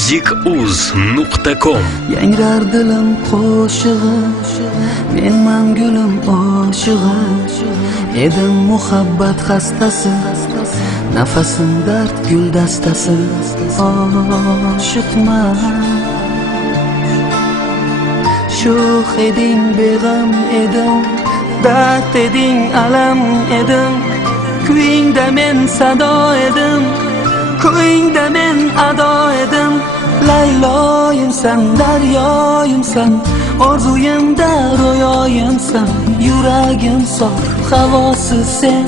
musicuz.com Yangrar dilim qo'shig'i, menman gulim oshig'i. Edim muhabbat xastasi, nafasim dard guldastasi. Oshiqman, sho'x eding beg'am edim, dard eding alam edim. Kuyingda men sado edim, ko'yingda men ado edim. Layloyimsan, daryoyimsan, orzuyimda ro'yoyimsan. Yuragim sof, havosi sen,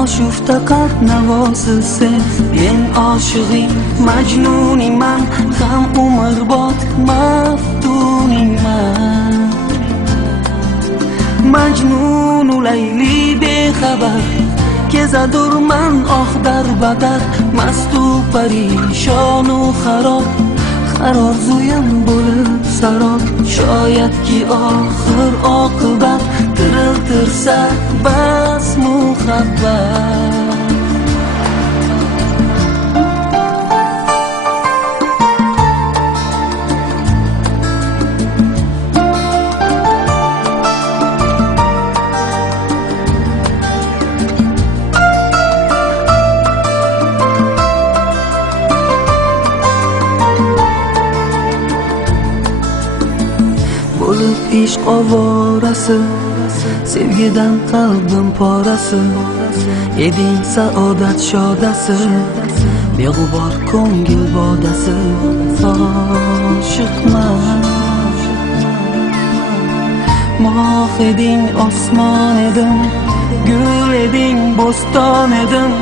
oshufta qalb navosi sen. Men oshig'ing, majnuningman, ham umrbod maftuningman. Majnunu Layli bexabar, kezadurman oh darbadar. Mastu parishonu xarob, qarorzuyam bo'lib sarob. Shoyatki oxir oqibat, tiriltirsa bas muhabbat. Bo'lib ishq ovorasi, sevgidan qalbim porasi. Eding saodat shodasi, beg'ubor ko'ngil bodasi. Oshiqman, moh eding osmon edim, gul eding bo'ston edim.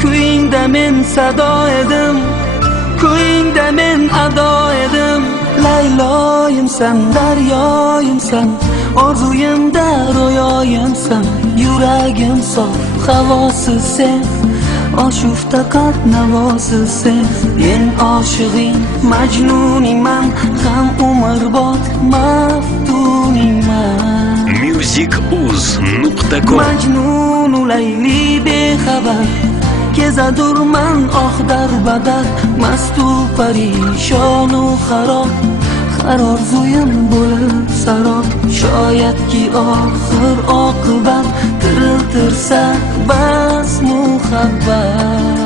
Kuyingda men sado edim, ko'yingda men ado edim. Layloyimsan, daryoyimsan, orzuyimda ro'yoyimsan. Yuragim sof, havosi sen, oshufta qalb navosi sen. Men oshig'ing, majnuningman, ham umrbod maftuningman. musicuz.com Majnunu Layli bexabar, kezadurman oh darbadar. Mastu parishonu xarob, qarorzuyim bo'lib sarob. Shoyatki oxir oqibat, tiriltirsa bas muhabbat.